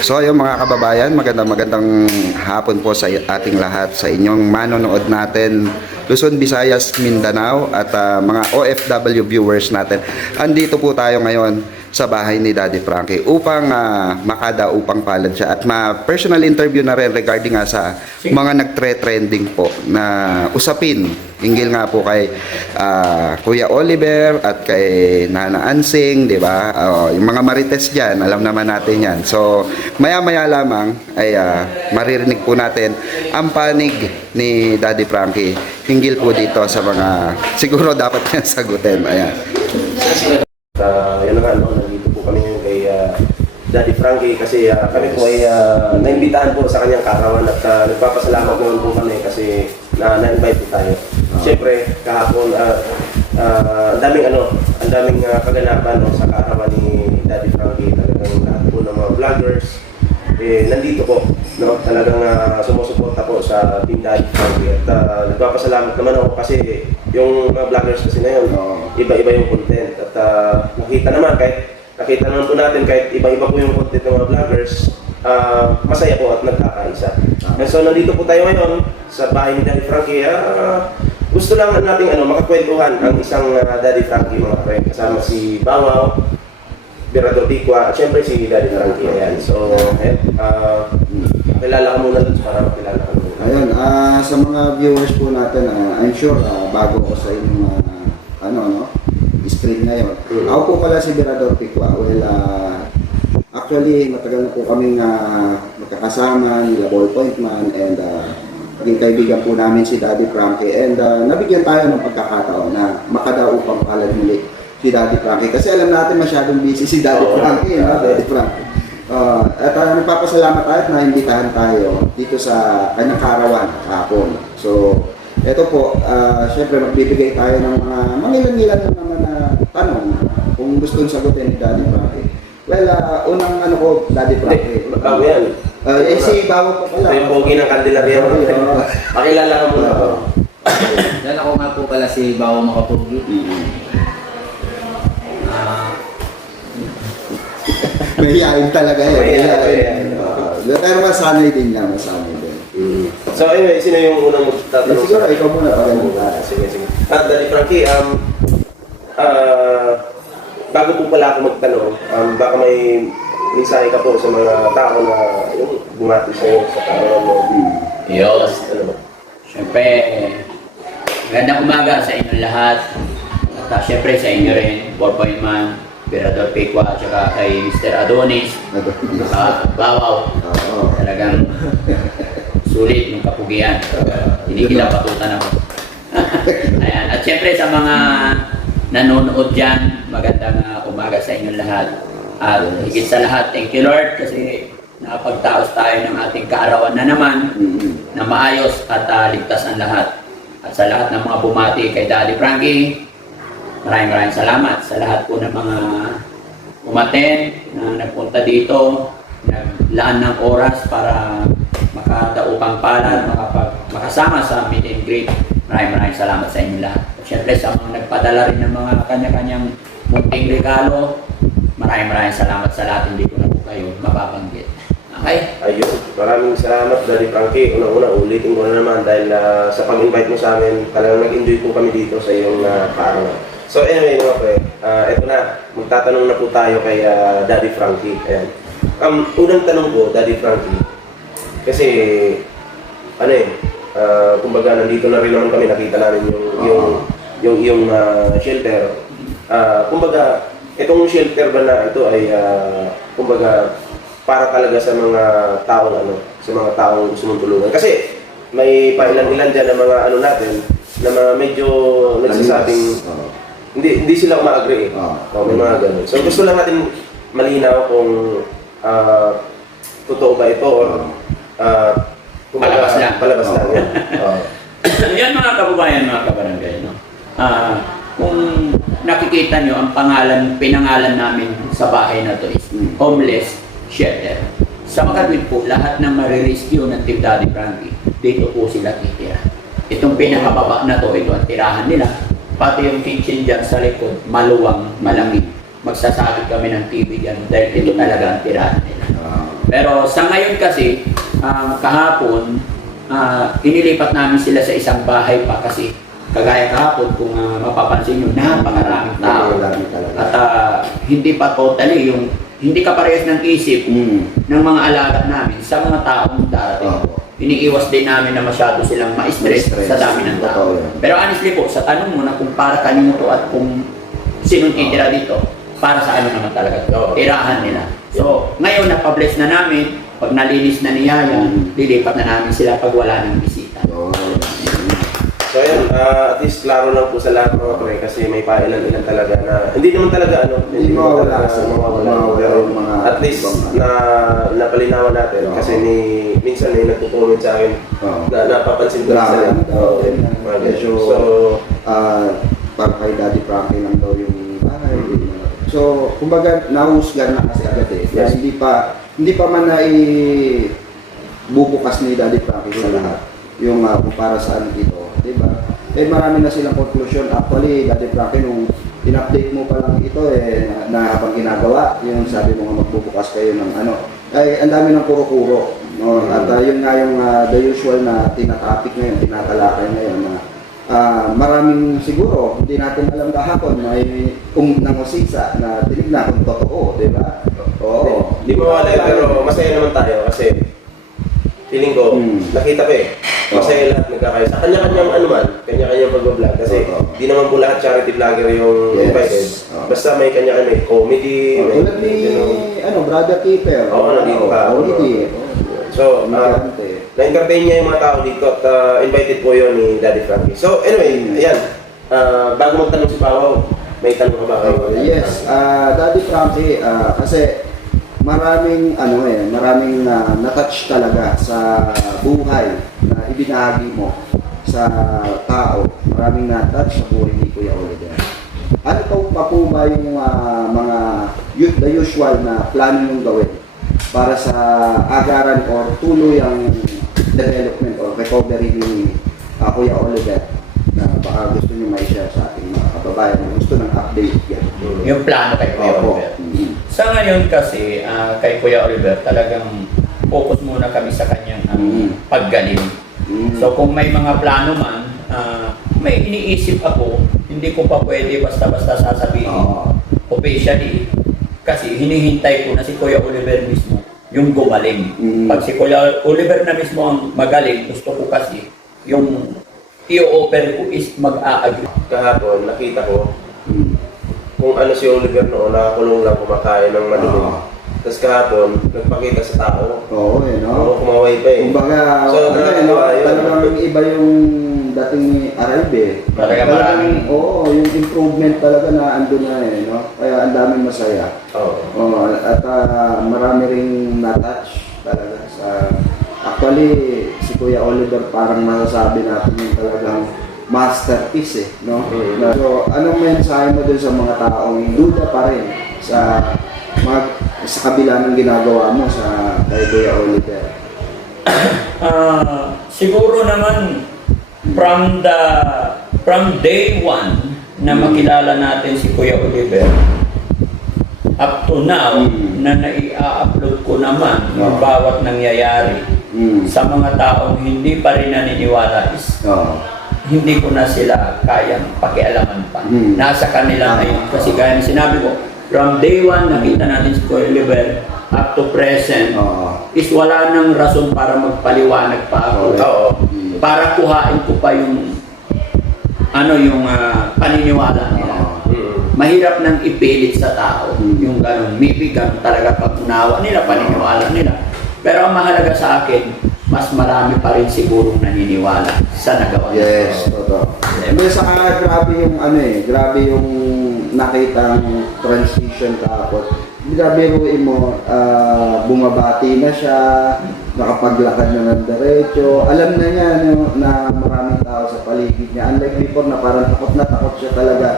So ayun mga kababayan, magandang hapon po sa ating lahat, sa inyong manonood natin Luzon, Visayas, Mindanao at mga OFW viewers natin. Andito po tayo ngayon sa bahay ni Daddy Frankie upang makadaupang palad siya at ma-personal interview na rin regarding nga sa mga nagtre-trending po na usapin hinggil nga po kay Kuya Oliver at kay Nana Ansing, di ba? Yung mga marites diyan, alam naman natin 'yan. So, maya-maya lamang ay maririnig po natin ang panig ni Daddy Frankie hinggil po dito sa mga siguro dapat niyang sagutin. Ayan. Yan na nga, nandito po kami ngayon kay Daddy Frankie kasi kami po ay naimbitahan po sa kanyang karawan at nagpapasalamat naman po kami kasi na-invite po tayo. Siyempre, kahapon, ang daming kaganapan sa karawan ni Daddy Frankie. Talagang lahat po ng mga vloggers, nandito po. No? Talagang sumusuporta po sa Team Daddy Frankie. At nagpapasalamat naman ako kasi yung mga vloggers kasi na yun, iba-iba yung content. At nakita naman po natin kahit iba-iba po yung content ng mga vloggers, masaya po at nagkakaisa. So nandito po tayo ngayon sa bahay ni Daddy Frankie. Gusto lang natin makakwentuhan ang isang Daddy Frankie, mga friend. Kasama si Bawaw, Berador Tikwa, at syempre si Daddy Frankie. Ayan. So, kilala ka muna dun para makilala ka muna. Ayun, sa mga viewers po natin, I'm sure bago ko sa inyong screen ngayon. Ako po pala si Berador Tikwa. Well, actually, matagal na po kaming magkakasama, nila Ballpoint Man, and naging kaibigan po namin si Daddy Frankie. And nabigyan tayo ng pagkakataon na makadaupang palad muli si Daddy Frankie. Kasi alam natin masyadong busy si Daddy Frankie, Daddy Frankie. At nagpapasalamat tayo at naimbitahan tayo dito sa kanyang karawan kahapon. So, ito po, syempre magbibigay tayo ng mga mangilan-ngilan naman na tanong kung gusto nyo sagutin ni Daddy Frankie. Well, unang ko, Daddy Frankie. Bago yan. Si Bawo po pala. Ito yung pogi ng Candelaria. Pakilala ka muna po. Dan ako nga po pala si Bawo Makapuglo. Mahihayin talaga yan. Pero masanay din na, masanay din. So anyway, sino yung unang magtatanong? Siguro, ikaw muna. Sige. Daddy Frankie, bago po pala ako magtanong, baka may mensahe ka po sa mga tao na yung bumati sa'yo sa kaarawan mo. Diyos. Ano ba? Siyempre, magandang umaga sa inyong lahat. At siyempre sa inyo rin, Ballpoint Man, Berador Tikwa, at saka kay Mr. Adonis, Bawaw. Talagang sulit yung kapugian. Hinigilapatutan ako. Ayan. At siyempre sa mga nanonood dyan, magandang umaga sa inyong lahat. At higit sa lahat, thank you Lord kasi nakapagtaos tayo ng ating kaarawan na naman na maayos at ligtas ang lahat. At sa lahat ng mga bumati kay Daddy Frankie, maraming salamat sa lahat po ng mga umaten na nagpunta dito, naglaan ng oras para makadaupang palad, makasama sa meet and greet. Maraming salamat sa inyo lahat. At syempre sa mga nagpadala rin ng mga kanya-kanyang munting regalo, maraming salamat sa lahat. Hindi ko na po kayo mapapanggit. Okay? Ayun. Maraming salamat, Daddy Frankie. Unang-una, ulitin ko na naman dahil sa pag-invite mo sa amin, talagang nag-enjoy po kami dito sa iyong karawan. So anyway, mga pre, eto na. Magtatanong na po tayo kay Daddy Frankie. Ayan. Unang tanong ko, Daddy Frankie, kasi, kumbaga nandito na rin naman kami, nakita namin yung iyong shelter. Kumbaga, itong shelter ba na ito ay kumbaga para talaga sa mga taong sa mga taong gusto mong tulungan. Kasi may pailan-ilan diyan na mga natin na mga medyo nagsasabing hindi sila uma-agree. May mga ganun. So gusto lang natin malinaw kung totoo ba ito or Palabas lang. Yan. Yan mga kababayan, mga kabarangay, no? Kung nakikita nyo, ang pinangalan namin sa bahay na to is Homeless Shelter. Sa Makatwid po, lahat ng marirescue ng Team Daddy Frankie, dito po sila titira. Itong pinakababa na to, ito ang tirahan nila. Pati yung kitchen dyan sa likod, maluwang, malamig. Magsasabit kami ng TV dyan dahil ito talaga ang tirahan nila. Pero sa ngayon kasi, kahapon, inilipat namin sila sa isang bahay pa kasi kagaya kahapon kung mapapansin nyo, napakaraming tao. Marami talaga. At hindi pa totally yung hindi ka parehas ng isip ng mga alaga namin sa mga taong darating. Opo. Iniiwas din namin na masyado silang ma-stress Ma-stress. sa dami ng tao. Totoo yan. Pero honestly po, sa tanong mo na kung para kanino to at kung sinong titira dito, para sa ano naman talaga to, tirahan nila. So, ngayon napabless na namin, pag nalinis na niya yan, lilipat na namin sila pag wala ng bisita. So, So ayun, at least klaro lang po sa lahat mga pre kasi may pailan-ilan talaga na hindi naman talaga Hindi naman mawawala. talaga mawawala. Mawawala Pero yung mga at least ibang- na napalinawan natin Oo. kasi minsan may nagtutulong sa akin Oo. na napapansin ko Grabe. sa Oo. mga ganyan. Medyo- So, para kay Daddy Frankie lang daw yung bahay. So, kumbaga, nahusgan na kasi agad eh. Kaya Yes. hindi pa man na bubukas ni Daddy Frankie sa lahat. Yung kung para saan ito. Diba? Eh, marami na silang conclusion. Actually, Daddy Frankie, nung in-update mo pa lang ito na habang ginagawa, yung sabi mo nga magbubukas kayo ng ano, ay ang dami ng kuro-kuro. No? At yun nga yung the usual na tinatopic ngayon, tinatalakay ngayon na maraming siguro, hindi natin alam kahapon na nangusisa na tinignan kung totoo, di ba? Oo. di mawala pero masaya naman tayo kasi feeling ko, nakita ko masaya lahat nagkakaisa. Kanya-kanyang ano man, kanya-kanyang pag-vlog kasi Oo. di naman po lahat charity vlogger yung Yes. invited. Oo. Basta may kanya-kanya comedy, may Tulad ni, Brother Keeper. Oo, nandito pa. Comedy. So, na-entertain niya yung mga tao dito at invited po yun ni Daddy Frankie. So, anyway, ayan. Bago magtanong si Pawaw, may tanong ka ba kayo? Yes, Daddy Frankie, kasi maraming maraming na-touch talaga sa buhay na ibinahagi mo sa tao. Maraming na-touch sa buhay ni Kuya Oliver. Ano pa po ba yung mga the usual na plano yung gawin para sa agaran or tuluyang development or recovery ni Kuya Oliver na baka gusto nyo may share sa ating mga kababayan na gusto ng update yan? Yung plano kay Kuya Opo. Oliver. Sa ngayon kasi, kay Kuya Oliver, talagang focus muna kami sa kanyang paggaling. So kung may mga plano man, may iniisip ako, hindi ko pa pwede basta-basta sasabihin officially. Kasi hinihintay ko na si Kuya Oliver mismo yung gumaling. Pag si Kuya Oliver na mismo ang magaling, gusto ko kasi yung i-offer ko is mag-a-agree. Kahapon, nakita ko kung ano si Oliver noon, nakakulong lang kumakain ng madumi. Tapos kahapon, nagpakita sa tao. Oo, no? Oo, kumaway pa eh. Kumbaga, So, nakakatawa yun. talagang iba yung dating ni Aralbe. Talaga maraming- Oo, yung improvement talaga na andun na no? Kaya ang daming masaya. Oo. Oo, at marami ring na-touch talaga sa... Actually, si Kuya Oliver parang masasabi natin yung talagang masterpiece no? So, anong mensahe mo dun sa mga taong duda pa rin sa kabila ng ginagawa mo sa kay Kuya Oliver? Siguro naman from day one na makilala natin si Kuya Oliver up to now na nai-upload ko naman yung bawat nangyayari sa mga taong hindi pa rin naniniwala is hindi ko na sila kayang pakialaman pa. Nasa kanila ngayon. Kasi gaya ng sinabi ko, from day one nakita natin si Kuya Oliver up to present is wala nang rason para magpaliwanag pa ako. Oo. Para kuhain ko pa yung yung paniniwala nila. Mahirap nang ipilit sa tao yung ganun. Maybe ganun talaga pag-unawa nila, paniniwala nila. Pero ang mahalaga sa akin, mas marami pa rin sigurong naniniwala sa nagawa. Yes, totoo. May saka grabe yung grabe yung nakitang transition tapos grabe ruin mo, bumabati na siya, nakapaglakad na ng diretso, alam na niya na maraming tao sa paligid niya. Unlike before na parang takot siya talaga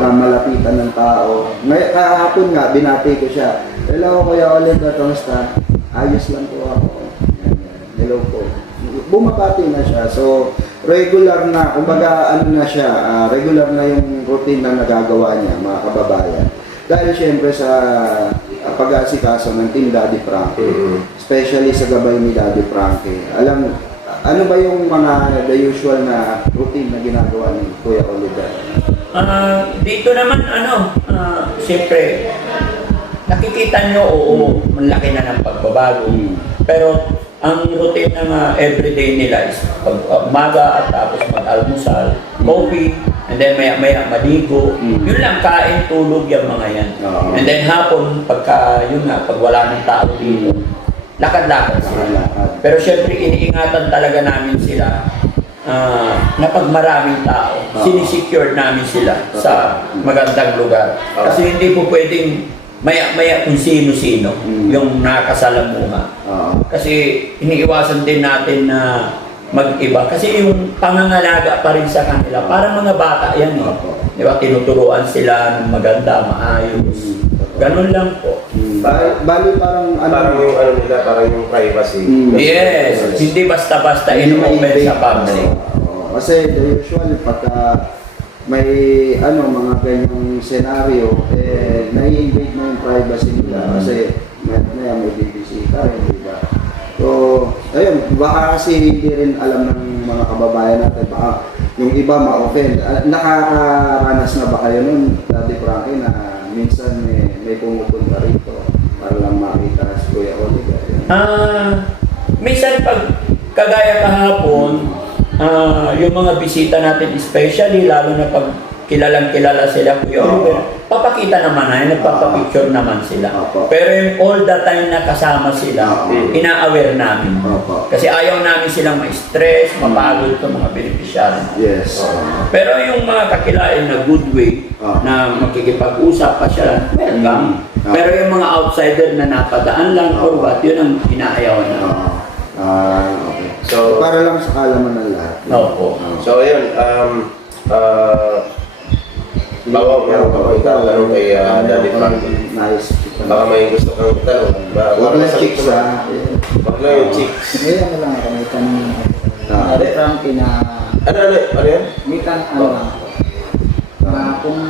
na malapitan ng tao. Ngayon, kahapon nga, binati ko siya. Hello, Kuya Oliver, kamusta? Ayos lang po ako. Hello po. Bumabati na siya. So, regular na, kumbaga regular na yung routine na nagagawa niya, mga kababayan. Dahil syempre sa pag-aasikaso ng Team Daddy Frankie, Mm. especially sa gabay ni Daddy Frankie. Ano ba yung mga the usual na routine na ginagawa ni Kuya Oliver? Dito naman, siyempre, nakikita nyo, oo, malaki na ng pagbabago. Pero, ang routine ng everyday nila is umaga at tapos mag-almusal, coffee, and then maya-maya maligo. Yun lang, kain, tulog yung mga yan. Oo. And then hapon, pag wala ng tao dito, lakad-lakad sila. Pero syempre, iniingatan talaga namin sila na pag maraming tao, sinisecure namin sila sa magandang lugar. Kasi hindi po pwedeng maya-maya kung sino-sino yung nakasalamuha. Kasi iniiwasan din natin na mag-iba. Kasi yung pangangalaga pa rin sa kanila, parang mga bata yan. Di ba? Tinuturuan sila ng maganda, maayos. Ganun lang po. Bali parang Parang yung ano nila, parang yung privacy. Yes, hindi basta-basta in-open sa public. Kasi the usual pagka may mga ganyang senaryo, nai-invade mo yung privacy nila kasi may bibisita, di ba? So, ayun, baka kasi hindi rin alam ng mga kababayan natin, baka yung iba ma-offend. Nakakaranas na ba kayo nun, Daddy Frankie, na minsan may pumupunta rito para lang makita si Kuya Oliver? Minsan pag kagaya kahapon, yung mga bisita natin especially, lalo na pag kilalang-kilala sila Kuya Oliver, papakita naman na, nagpapapicture naman sila. Pero yung all the time na kasama sila, ina-aware namin. Kasi ayaw namin silang ma-stress, mapagod sa mga beneficiary. Yes. Pero yung mga kakilain na good way, na makikipag-usap pa siya, welcome. Pero yung mga outsider na napadaan lang or what, yun ang inaayawan namin. Okay. So, Para lang sa kalaman ng lahat. Opo. So, ayun, meron ka bang itatanong kay Daddy Frankie? Nice. Baka may gusto kang itanong. Huwag lang chicks ha. Wag lang yung chicks. Ngayon lang ako, may tanong Ah. Daddy Frankie na Ano yan? may tanong lang ako. Na kung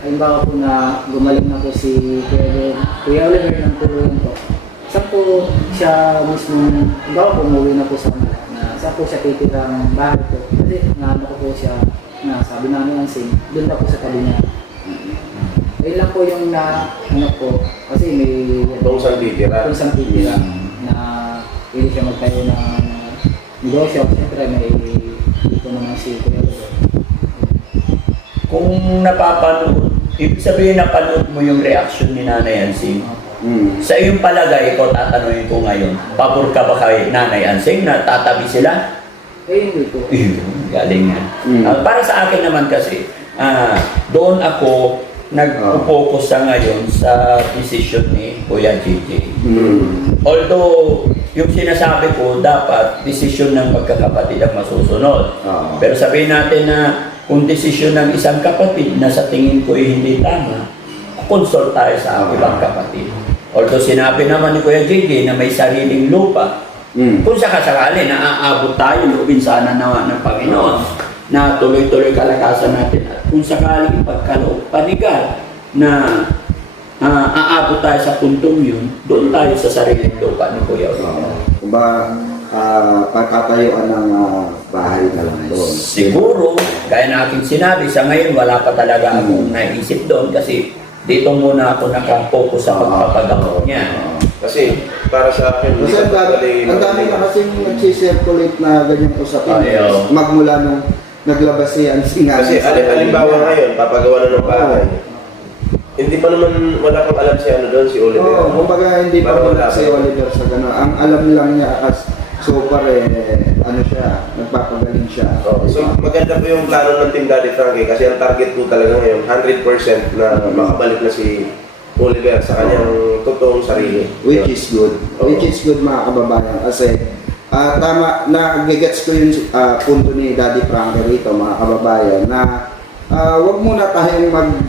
halimbawa po na gumaling na po si Kuya Oliver ng tuluyan po, saan po siya mismo, halimbawa po umuwi na po sa kanila, na saan po siya titirang bahay po? Kasi naano ko po siya, na sabi namin ang sing, doon na po sa tabi niya. Ayun lang po yung po, kasi may Kung saan titira. kung saan titira na pwede siya magtayo ng negosyo. Siyempre may dito naman si Kuya Oliver. Kung napapanood, ibig sabihin napanood mo yung reaction ni Nanay Ansing. Sa iyong palagay ko, tatanungin ko ngayon, pabor ka ba kay Nanay Ansing na tatabi sila? Hindi po. Galing yan. Para sa akin naman kasi, doon ako nag-focus sa ngayon sa decision ni Kuya JJ. Although, yung sinasabi ko, dapat decision ng magkakapatid ang masusunod. Pero sabihin natin na kung desisyon ng isang kapatid na sa tingin ko ay hindi tama, consult tayo sa ibang kapatid. Although sinabi naman ni Kuya JJ na may sariling lupa, kung sakasakali na aabot tayo, lubin sana naman ng Panginoon na tuloy-tuloy kalakasan natin. At kung sakaling ipagkaloob, panigal na aabot tayo sa puntong yun, doon tayo sa sariling lupa ni Kuya Oliver. Kumbaga, pagkatayuan ng bahay na lang doon. Siguro, gaya na aking sinabi, sa ngayon wala pa talaga akong naisip doon kasi dito muna ako nakafocus sa pagpapagawa niya. Kasi, para sa akin, Kasi ang dami na kasing nagsisirculate na ganyang usapin. Ayaw. Magmula nung naglabas siya ang singalan. Kasi halimbawa ngayon, papagawa na ng bahay. Hindi pa naman, wala pang alam si ano doon, si Oliver. Oo, kumbaga hindi pa Parang wala wala si pa. Oliver sa gano'n. Ang alam lang niya as super siya, nagpapagaling siya. So, maganda po yung plano ng Team Daddy Frankie kasi ang target po talaga ngayon, 100% na makabalik na si Oliver sa kanyang totoong sarili. Which is good. Which is good mga kababayan. Kasi tama, nagigets ko yung punto ni Daddy Frankie rito mga kababayan na wag muna tayong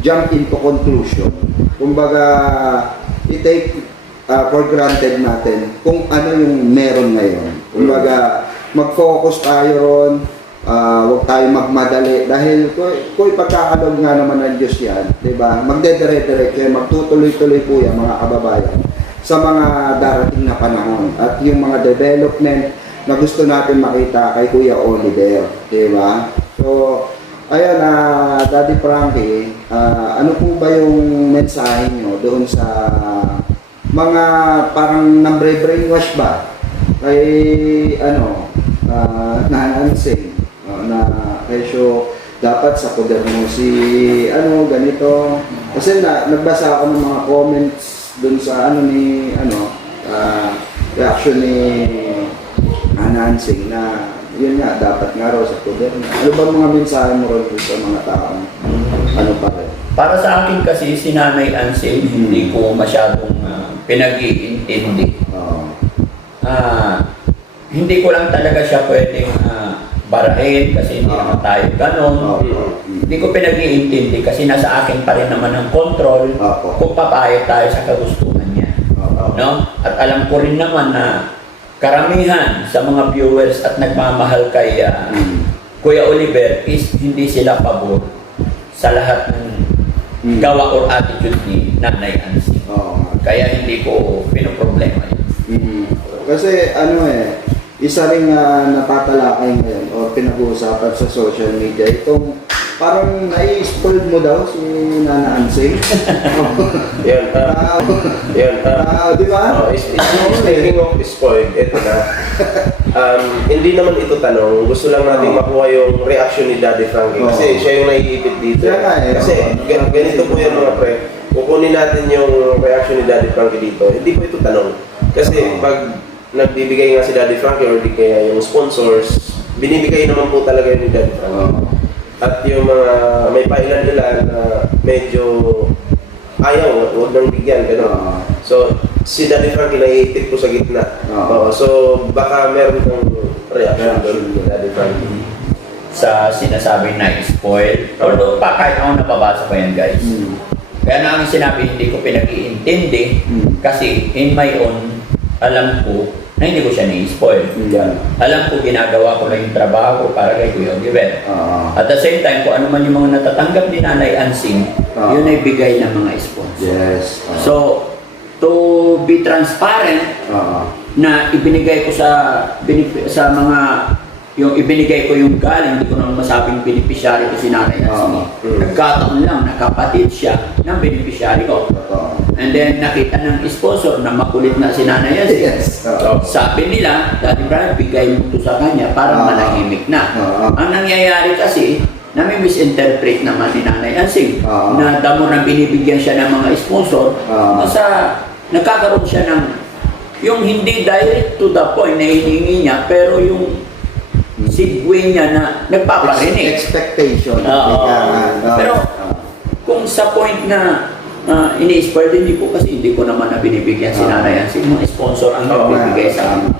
jump into conclusion. Kumbaga, i-take for granted natin kung ano yung meron ngayon. Kumbaga, mag-focus tayo ron huwag tayo magmadali dahil kung ipagkakalog nga naman ng Diyos yan, di ba? Magdedire-diretso yan, magtutuloy-tuloy po yan mga kababayan sa mga darating na panahon at yung mga development na gusto natin makita kay Kuya Oliver, di ba? So, ayan, Daddy Frankie, ano po ba yung mensahe nyo doon sa mga parang nambre-brainwash ba kay Nanansing na kesyo dapat sa poder mo si ganito kasi nagbasa ako ng mga comments dun sa reaction ni Nanansing na yun nga dapat nga raw sa poder na. Ano ba mga mensahe mo rin sa mga taong pa rin? Para sa akin kasi si Nanay Ansing, hindi ko masyadong pinag-iintindi. Hindi ko lang talaga siya pwedeng barahin kasi hindi naman tayo ganon. Hindi ko pinag-iintindi kasi nasa akin pa rin naman ang control kung papayag tayo sa kagustuhan niya. No? At alam ko rin naman na karamihan sa mga viewers at nagmamahal kay Kuya Oliver is hindi sila pabor sa lahat ng gawa or attitude ni Nanay Ansing. Kaya hindi ko pinoproblema yun. Kasi isa rin natatalakay ngayon o pinag-uusapan sa social media itong parang nai-spoiled mo daw si Nana Ansing. Yan, Di ba? Speaking of spoiled, ito na. Hindi naman ito tanong. Gusto lang natin makuha yung reaction ni Daddy Frankie. Kasi siya yung naiipit dito. Kasi ganito po yung mga pre. Kukunin natin yung reaction ni Daddy Frankie dito. Hindi po ito tanong. Kasi pag nagbibigay nga si Daddy Frankie or di kaya yung sponsors, binibigay naman po talaga yun ni Daddy Frankie. At yung mga may pailan-ilan na medyo ayaw, huwag nang bigyan, gano'n. So, si Daddy Frankie naiipit po sa gitna. So, baka meron kang reaction doon ni Daddy Frankie. Sa sinasabing na-spoil, although kahit ako napabasa ko yan guys. Kaya na ang sinabi, hindi ko pinag-iintindi kasi in my own, alam ko na hindi ko siya ni-spoil. Alam ko, ginagawa ko lang yung trabaho ko para kay Kuya Oliver. At the same time, kung ano man yung mga natatanggap ni Nanay Ansing, yun ay bigay ng mga sponsor. Yes. So, to be transparent, na ibinigay ko sa mga yung ibinigay ko yung galing, hindi ko naman masabing beneficiary ko si Nanay Ansing. Nagkataon lang, nakapatid siya ng beneficiary ko. And then nakita ng sponsor na makulit na si Nanay Ansing. Yes. Sabi nila, Daddy Brian, bigay mo to sa kanya para manahimik na. Ang nangyayari kasi, nami-misinterpret naman ni Nanay Ansing na damo na binibigyan siya ng mga sponsor, nagkakaroon siya ng yung hindi direct to the point na hinihingi niya, pero yung segue niya na nagpaparinig. Expectation. Pero kung sa point na ini-spoil din, hindi ko naman na binibigyan si Nanay Ansing. Mga sponsor ang nagbibigay sa akin.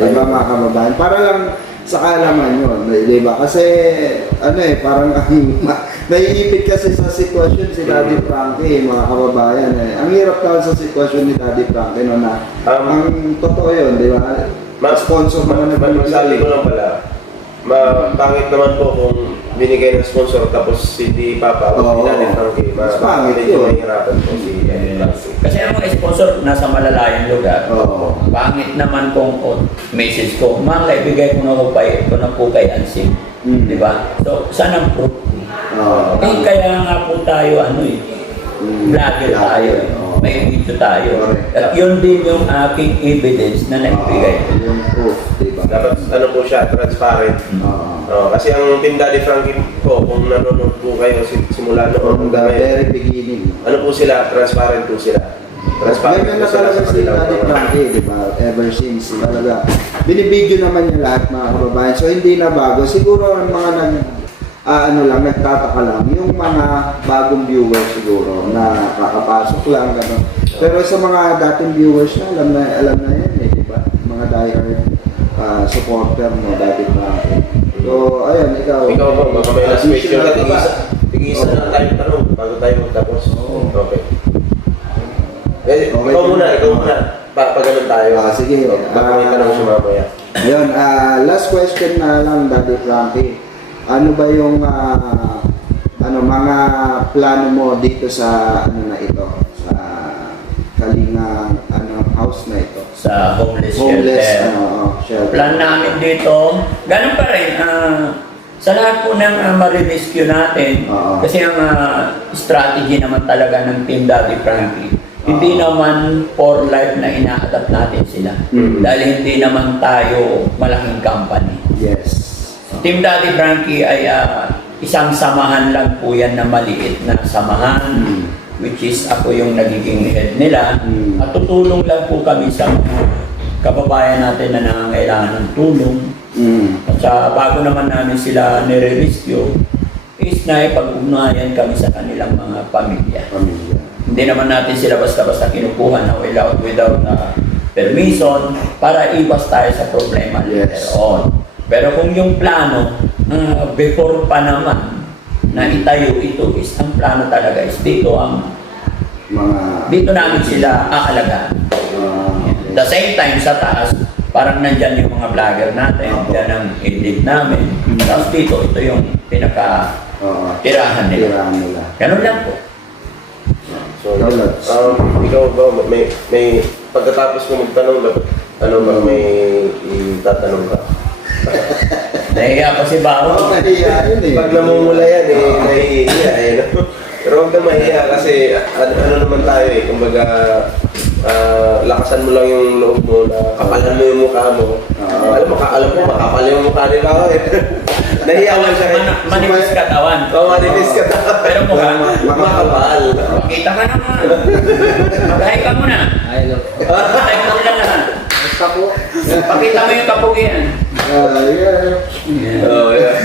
Di ba mga kababayan? Para lang sa kaalaman yun, di ba? Kasi parang naiipit kasi sa sitwasyon si Daddy Frankie, mga kababayan. Ang hirap naman sa sitwasyon ni Daddy Frankie na ang totoo yun, di ba? Sponsor naman Masabi ko lang pala, pangit naman po kung binigay ng sponsor tapos hindi papawag ni Daddy Frankie. Medyo mahirapan po si Daddy Frankie. Kasi ang mga sponsor nasa malalayang lugar. Pangit naman kung message ko, mga kaibigay ko na po kay Ansing. Di ba? So, saan ang proof? Kaya nga po tayo, vlogger tayo. May video tayo. At yun din yung aking evidence na naibigay. Yung proof, diba? Dapat po siya, transparent. Kasi ang Team Daddy Frankie po, kung nanonood po kayo simula noon, From the very beginning. ano po sila, transparent po sila. Transparent Ganyan po na sila talaga sa si kanilang Daddy mga... Frankie, di ba? Ever since, talaga. Binibidyo naman niya lahat, mga kababayan. So, hindi na bago. Siguro ang mga nagtataka lang, yung mga bagong viewers siguro na kakapasok lang, gano'n. Pero sa mga dating viewers na, alam na yan di ba? Mga diehard supporter mo, Daddy Frankie. So, ayun, ikaw. Ikaw po, baka may last question ka, additional pa ba? tig-isa na tayo tanong bago tayo magtapos. Oo. Okay. Ikaw muna. Pag ganun tayo. Sige. Baka may tanong siya mamaya. Ayun, last question na lang, Daddy Frankie. Ano ba yung mga plano mo dito sa na ito? Sa Kalinga house na ito? Sa homeless Homeless shelter. shelter. Plan namin dito, ganun pa rin. Sa lahat po ng marirescue natin, Oo. kasi ang strategy naman talaga ng Team Daddy Frankie, hindi naman for life na ina-adapt natin sila. Mm. Dahil hindi naman tayo malaking company. Yes. Team Daddy Frankie ay isang samahan lang po yan na maliit na samahan, Mm. which is ako yung nagiging head nila. Mm. At tutulong lang po kami sa mga kababayan natin na nangangailangan ng tulong. At bago naman namin sila nire-rescue, is naipag-ugnayan kami sa kanilang mga pamilya. Pamilya. Hindi naman natin sila basta-basta kinukuha na without permission para iwas tayo sa problema later Yes. on. Pero kung yung plano, before pa naman na itayo ito is, ang plano talaga is dito namin sila aalagaan. At the same time, sa taas, parang nandyan yung mga vlogger natin, dyan ang edit namin. Tapos dito, ito yung pinaka-tirahan nila. Tirahan nila. Ganun lang po. So, ikaw ba, may pagkatapos mo magtanong, may tatanong ka? Nahiya pa si Bao. Nahiya yun eh. Pag namumula yan, nahihiya no? Pero huwag kang mahiya kasi ano naman tayo kumbaga, lakasan mo lang yung loob mo na kapalan mo yung mukha mo. Alam mo, makapal yung mukha nila nahiya lang siya. Manipis katawan. Manipis ka. Pero mukha, makapal. makita ka naman. Mag-hi ka muna. Hello. Hi ka muna lahat. Basta po. Pakita mo yung kapugian. Oh, yeah.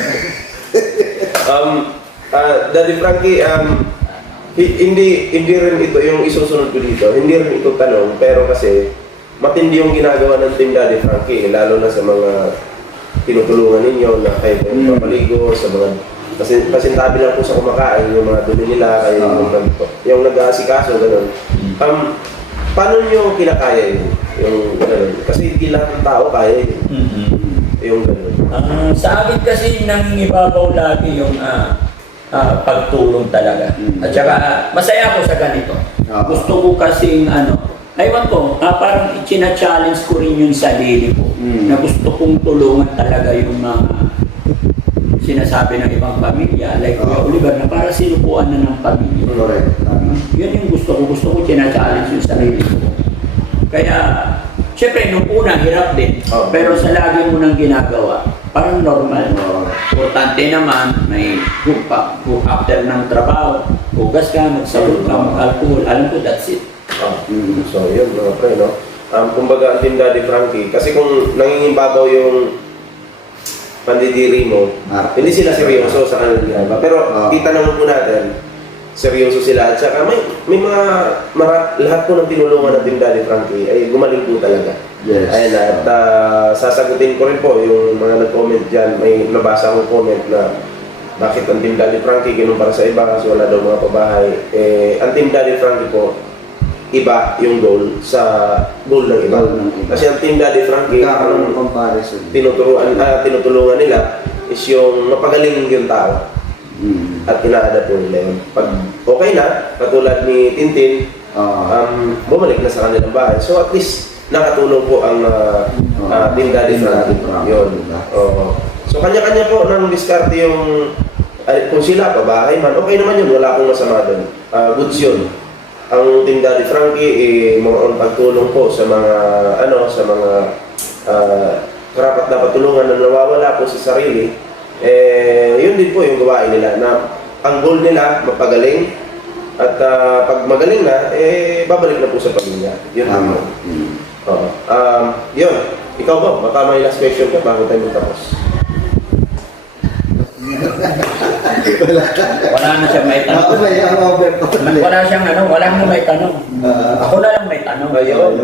Daddy Frankie, hindi rin ito yung isusunod ko dito. Hindi rin ito tanong, pero kasi matindi yung ginagawa ng Team Daddy Frankie, lalo na sa mga tinutulungan ninyo na kayo papaligo, sa mga pasintabi lang po sa kumakain, yung mga dumi nila, kayo yung nag-aasikaso, gano'n. Paano nyo kinakaya yun? Yung gano'n? Kasi hindi lahat ng tao kaya yun. Yung gano'n. Sa akin kasi nangingibabaw lagi yung pagtulong talaga. At saka masaya ako sa ganito. Gusto ko kasing aywan ko, parang ichina-challenge ko rin yung sarili ko na gusto kong tulungan talaga yung mga sinasabi ng ibang pamilya like Kuya Oliver na para sinukuan na ng pamilya. Correct. Yun yung gusto ko china-challenge yung sarili ko. Kaya syempre, nung una, hirap din. Pero sa lagi mo nang ginagawa, parang normal. Importante naman, may after ng trabaho, hugas ka, magsalot ka, mag-alcohol. Alam ko, that's it. So, yun mga pre, no? Kumbaga, ang Team Daddy Frankie, kasi kung nangingimbabaw yung pandidiri mo, hindi sila seryoso sa kanilang ginagawa. Pero kita naman po natin, seryoso sila. At saka may mga lahat po ng tinulungan ng Team Daddy Frankie ay gumaling po talaga. Yes. Ayan na. At sasagutin ko rin po yung mga nag-comment dyan. May nabasa akong comment na bakit ang Team Daddy Frankie ganun para sa iba kasi wala daw mga pabahay. Ang Team Daddy Frankie po, iba yung goal sa goal ng iba. Kasi ang Team Daddy Frankie, Kakaroon ng comparison. tinutulungan nila is yung mapagaling yung tao. At ina-adapt nila yun. Pag okay na, katulad ni Tintin, bumalik na sa kanilang bahay. So at least nakatulong po ang Team Daddy Frankie. Yun. So kanya-kanya po nang diskarte yung kung sila pabahay man, okay naman yun, wala akong masama doon. Goods yun. Ang Team Daddy Frankie mga pagtulong po sa mga sa mga karapat na patulungan na nawawala po sa sarili. Yun din po yung gawain nila na ang goal nila mapagaling at pag magaling na babalik na po sa pamilya. Yun po. Yun. Ikaw ba? Baka may last question ka bago tayo magtapos. Wala na siyang may tanong. Wala na may tanong. Ako na lang may tanong. Ayun,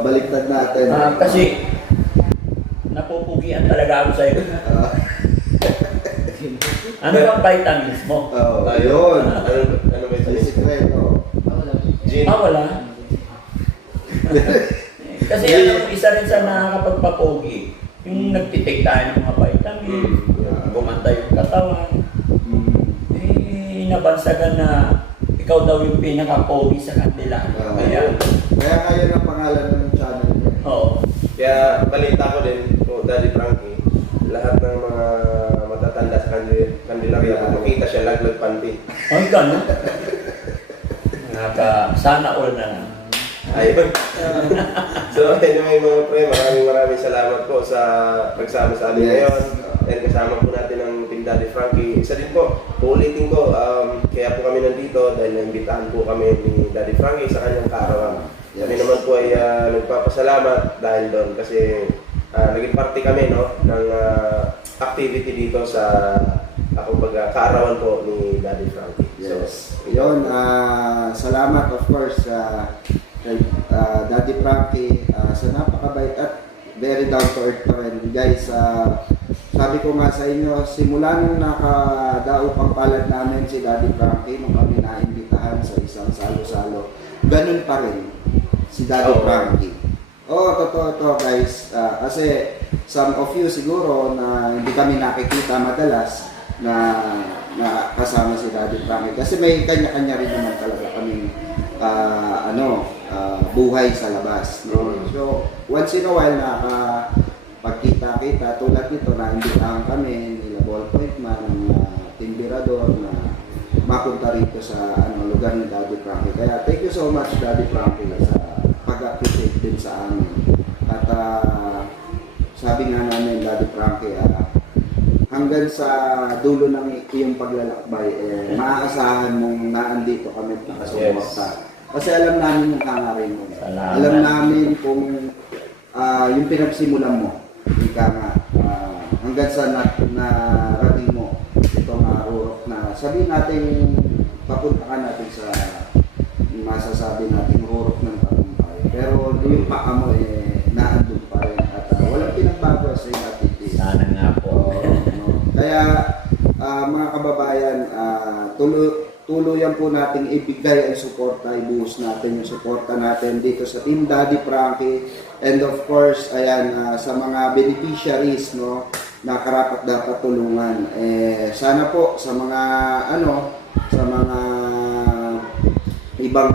baliktad natin. Kasi napupugian talaga ako sa'yo. Ano bang vitamins mo? Ayun. Ano ba ito? Sikreto. Gin. Wala. Kasi ano, isa rin sa nakakapagpapogi, yung nagtitake tayo ng mga vitamin, gumanda yung katawan, nabansagan na ikaw daw yung pinaka-pogi sa kanila. Kaya kayo ng pangalan ng channel niyo. Oo. Kaya balita ko din, Daddy Frankie, lahat ng mga matatanda sa Candelaria, kung makita siya, laglag panty. Ay, gano'n. Sana all na lang. Ayun. So anyway mga pre, maraming salamat po sa pagsama sa amin ngayon. And kasama po natin ang Team Daddy Frankie. Isa din po, uulitin ko, kaya po kami nandito dahil naimbitahan po kami ni Daddy Frankie sa kanyang kaarawan. Kami naman po ay nagpapasalamat dahil doon kasi naging party kami ng activity dito sa kaarawan po ni Daddy Frankie. Yes. Yun, salamat of course kay Daddy Frankie sa napakabait at very down to earth pa rin. Guys, sabi ko nga sa inyo, simula nung nakadao pang palad namin si Daddy Frankie nung kami naimbitahan sa isang salo-salo, ganun pa rin si Daddy Frankie. Totoo to guys. Kasi some of you siguro na hindi kami nakikita madalas na kasama si Daddy Frankie. Kasi may kanya-kanya rin naman talaga kaming buhay sa labas. No? So, once in a while pagkita-kita, tulad nito na imbitahan kami nila Ballpoint Man, Team Birador na mapunta rito sa lugar ni Daddy Frankie. Kaya thank you so much Daddy Frankie sa pag-appreciate din sa amin. At sabi nga namin Daddy Frankie, hanggang sa dulo ng iyong paglalakbay, maaasahan mong naandito kami nakasuporta. Kasi alam namin yung hangarin mo. Alam namin kung yung pinagsimulan mo, ika nga, hanggang sa narating mo itong urok na sabihin natin, papunta ka natin sa masasabi natin urok ng tagumpay. Pero yung paa mo naandun pa rin at walang pinagbago sa iyong attitude. Sana nga po. Kaya mga kababayan, tuluyan po nating ibigay ang suporta, ibuhos natin yung suporta natin dito sa Team Daddy Frankie. And of course, ayan, sa mga beneficiaries na karapat dapat tulungan. Sana po sa mga sa mga ibang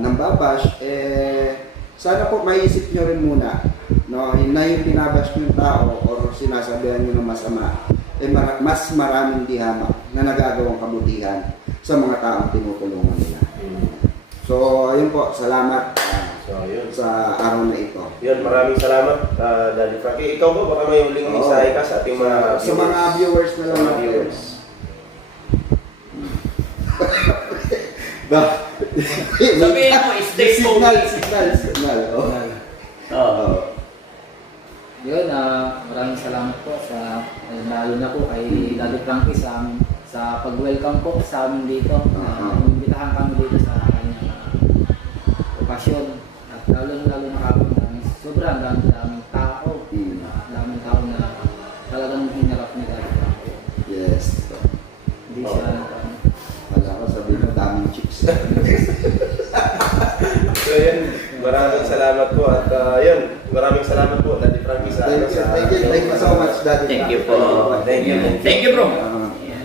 nambabash, sana po maisip nyo rin muna na yung binabash nyo yung tao o sinasabihan nyo ng masama, mas maraming dihamak na nagagawang kabutihan sa mga taong tinutulungan nila. So, ayun po, salamat yun. sa araw na ito. Yun, maraming salamat Daddy Frankie. Ikaw po, baka may huling mensahe ka sa ating mga sa mga viewers na lang mga natin. viewers. Sabihin mo, stay focused. Signal. Oo. Yun, maraming salamat po sa lalo na po kay Daddy Frankie sa pag-welcome po sa amin dito. Imbitahan kami dito sa kanyang okasyon. At lalo na kami sobrang daming tao. Daming tao na talagang hinarap ni Daddy Frankie. Yes. Hindi siya Wala ko sabihin mo, daming chicks. So yun, maraming salamat po at yun, maraming salamat po Daddy Frankie sa Thank you so much, Daddy. Thank you po. Thank you. Thank you, bro.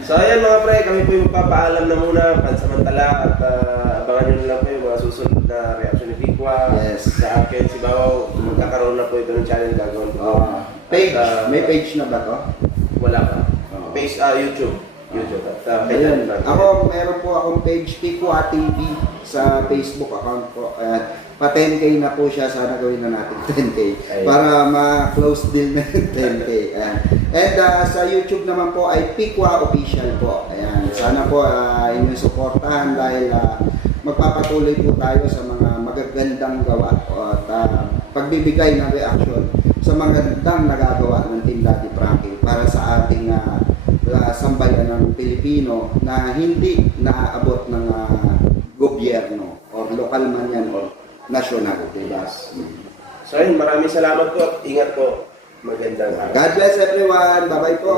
So ayan mga pre, kami po yung magpapaalam na muna pansamantala at abangan nyo na lang po yung mga susunod na reaction ni Tikwa. Yes. Sa akin, si Bawaw, magkakaroon na po ito ng channel gagawin po. Page, At, may page na ba to? Wala pa. Oo. Page, YouTube. At Ayun. Ako, meron po akong page, Tikwa TV, sa Facebook account ko. Pa 10K na po siya, sana gawin na natin 10K. Ayun. Para ma-close deal na yung 10K. Ayan. And sa YouTube naman po ay Tikwa Official po. Ayan. Sana po inyong suportahan dahil magpapatuloy po tayo sa mga magagandang gawa at pagbibigay ng reaction sa magandang nagagawa ng Team Daddy Frankie para sa ating sambayan ng Pilipino na hindi naaabot ng gobyerno or lokal man yan or national, diba? So ayun, maraming salamat po at ingat po. Magandang araw. God bless everyone. Bye-bye po.